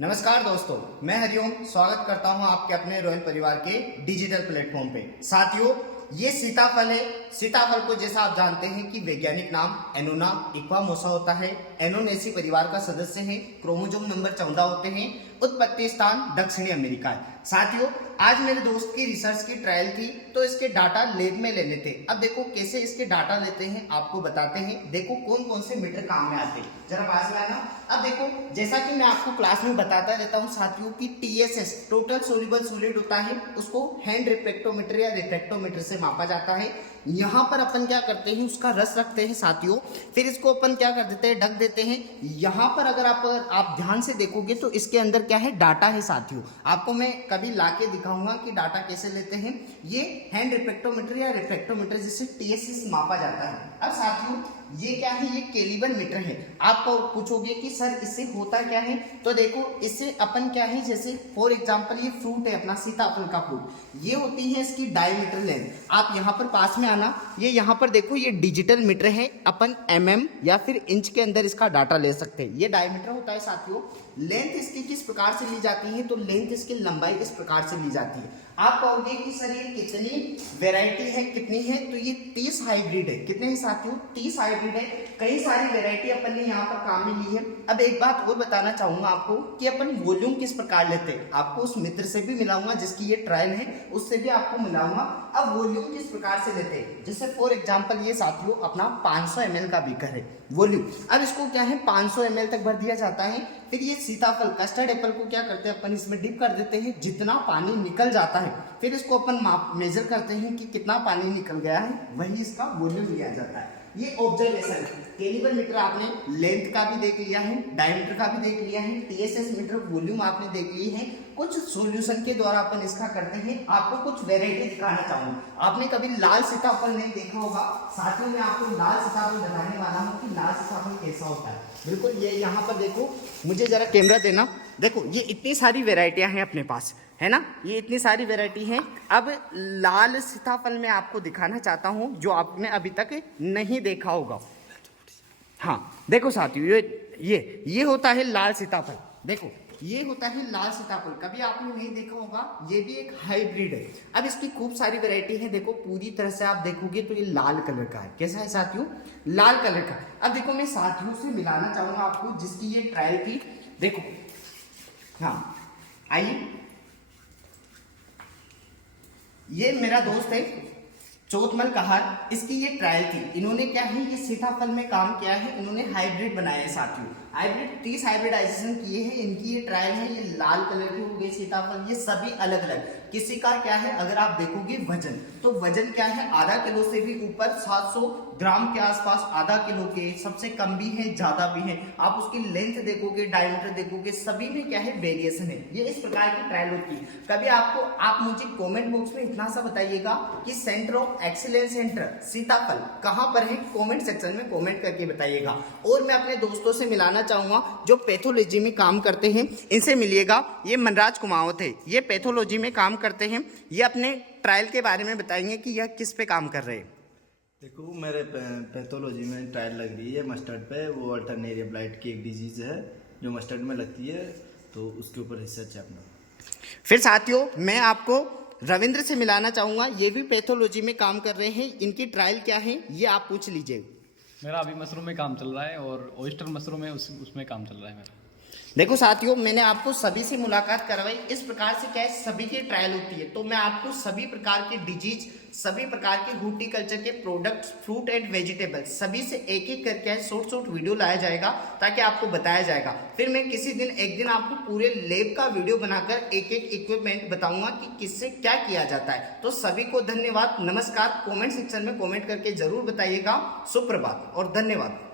नमस्कार दोस्तों, मैं हरिओम स्वागत करता हूं आपके अपने रॉयल परिवार के डिजिटल प्लेटफॉर्म पे। साथियों, ये सीताफल है। सीताफल को जैसा आप जानते हैं कि वैज्ञानिक नाम एनोना इक्वामोसा होता है। एनोनेसी परिवार का सदस्य है। क्रोमोसोम नंबर 14 होते हैं। उत्पत्ति स्थान दक्षिणी अमेरिका है। साथियों, आज मेरे दोस्त की रिसर्च की ट्रायल थी तो इसके डाटा लैब में लेने थे। अब देखो कैसे इसके डाटा लेते हैं, आपको बताते हैं। देखो कौन कौन से मीटर काम में आते हैं, जरा पास में आना। अब देखो, जैसा कि मैं आपको क्लास में बताता रहता हूं साथियों की TSS टोटल सोल्यूबल सॉलिड होता है, उसको हैंड रिफ्रैक्टोमीटर या रिफ्रैक्टोमीटर से मापा जाता है। यहाँ पर अपन क्या करते हैं, उसका रस रखते हैं साथियों, फिर इसको अपन क्या कर देते हैं, ढक देते हैं। यहाँ पर अगर आप ध्यान से देखोगे तो इसके अंदर क्या है, डाटा है साथियों। आपको मैं कभी लाके दिखाऊंगा कि डाटा कैसे लेते हैं। ये हैंड रिफ्रैक्टोमीटर या रिफ्रैक्टोमीटर जिससे TSS मापा जाता है। अब साथियों, ये क्या है, ये कैलिबर मीटर है। आप पूछोगे कि सर इससे होता क्या है, तो देखो इससे अपन क्या है, जैसे फॉर एग्जांपल ये फ्रूट है अपना सीताफल का फ्रूट, ये होती है इसकी डायमीटर लेंथ। आप यहाँ पर पास में आना, ये यहाँ पर देखो ये डिजिटल मीटर है। अपन mm या फिर इंच के अंदर इसका डाटा ले सकते हैं। ये डायमीटर होता है साथियों। लेंथ इसकी किस प्रकार से ली जाती है, तो लेंथ इसकी लंबाई इस प्रकार से ली जाती है। आप कहोगे कि सर ये कितनी वैरायटी है, कितनी है, तो ये 30 हाइब्रिड है। कितने हैं साथियों, 30 हाइब्रिड है। कई सारी वैरायटी अपन ने यहाँ पर काम में ली है। अब एक बात और बताना चाहूंगा आपको कि अपन वॉल्यूम किस प्रकार लेते हैं, आपको उस मित्र से भी मिलाऊंगा जिसकी ये ट्रायल है, उससे भी आपको मिलाऊंगा। अब वॉल्यूम किस प्रकार से लेते हैं, जैसे फॉर एग्जाम्पल ये साथियों अपना 500 ml का बीकर है वॉल्यूम। अब इसको क्या है 500 ml तक भर दिया जाता है। फिर ये सीताफल कस्टर्ड एप्पल को क्या करते हैं अपन, इसमें डिप कर देते हैं। जितना पानी निकल जाता है फिर इसको अपन मेजर करते हैं कि कितना पानी निकल गया है, वही इसका वॉल्यूम लिया जाता है। ये ऑब्जर्वेशन है। कैलिबर मीटर आपने लेंथ का भी देख लिया है, डायमीटर का भी देख लिया है, TSS मीटर वॉल्यूम आपने देख ली है। कुछ सॉल्यूशन के द्वारा अपन इसका करते हैं। आपको कुछ वेराइटी दिखाना चाहूंगा। आपने कभी लाल सीताफल नहीं देखा होगा, साथियों मैं आपको लाल सीताफल बताने वाला हूँ कि लाल सीताफल कैसा होता है। बिल्कुल, ये यहाँ पर देखो, मुझे जरा कैमरा देना। देखो ये इतनी सारी वेराइटियां हैं अपने पास, है ना, ये इतनी सारी वैरायटी है। अब लाल सीताफल मैं आपको दिखाना चाहता हूं जो आपने अभी तक नहीं देखा होगा। हाँ देखो साथियों, ये होता है लाल सीताफल। देखो ये होता है लाल सीताफल, कभी आपने नहीं देखा होगा। ये भी एक हाइब्रिड है। अब इसकी खूब सारी वैरायटी है। देखो पूरी तरह से आप देखोगे तो ये लाल कलर का है। कैसा है साथियों, लाल कलर का। अब देखो मैं साथियों से मिलाना चाहूंगा आपको जिसकी ये ट्रायल थी। देखो, हाँ आइए, ये मेरा दोस्त है चौथमल कहार, इसकी ये ट्रायल थी। इन्होंने क्या है, ये सीताफल में काम किया है। इन्होंने हाइब्रिड बनाए हैं साथियों, हाइब्रिड 30 हाइब्रिडाइजेशन किए हैं। इनकी ये ट्रायल है। ये लाल कलर के हो गए सीताफल, ये सभी अलग अलग। किसी का क्या है, अगर आप देखोगे वजन, तो वजन क्या है, आधा किलो से भी ऊपर 700 ग्राम के आसपास, आधा किलो के, सबसे कम भी है ज्यादा भी है। आप उसकी लेंथ देखोगे, डायमीटर देखोगे, सभी में क्या है वेरिएशन है। ये इस प्रकार की ट्रायल होती है। कभी आप मुझे कमेंट बॉक्स में इतना सा बताइएगा कि सेंटर ऑफ एक्सीलेंस सेंटर सीताफल कहां पर है, कमेंट सेक्शन में कमेंट करके बताइएगा। और मैं अपने दोस्तों से मिलाना चाहूंगा जो पैथोलॉजी में काम करते हैं, इनसे मिलिएगा। ये मनराज कुमावत है, ये पैथोलॉजी में काम करते हैं। ये अपने ट्रायल के बारे में बताएंगे कि यह किस पे काम कर रहे हैं। देखो मेरे पैथोलॉजी में ट्रायल लग रही है मस्टर्ड पे। वो अल्टरनेरिया ब्लाइट की एक डिजीज है जो मस्टर्ड में लगती है, तो उसके ऊपर रिसर्च है अपना। फिर साथियों मैं आपको रविंद्र से मिलाना चाहूंगा। ये भी पैथोलॉजी में काम कर रहे हैं। इनकी ट्रायल क्या है ये आप पूछ लीजिए। मेरा अभी मशरूम में काम चल रहा है और ऑयस्टर मशरूम है, उसमें काम चल रहा है मेरा। देखो साथियों, मैंने आपको सभी से मुलाकात करवाई। इस प्रकार से क्या है, सभी की ट्रायल होती है। तो मैं आपको सभी प्रकार के डिजीज, सभी प्रकार के हॉर्टिकल्चर के प्रोडक्ट्स, फ्रूट एंड वेजिटेबल्स, सभी से एक एक करके शॉर्ट वीडियो लाया जाएगा ताकि आपको बताया जाएगा। फिर मैं किसी दिन एक दिन आपको पूरे लैब का वीडियो बनाकर एक एक इक्विपमेंट बताऊंगा कि किससे क्या किया जाता है। तो सभी को धन्यवाद, नमस्कार। कमेंट सेक्शन में कमेंट करके जरूर बताइएगा। सुप्रभात और धन्यवाद।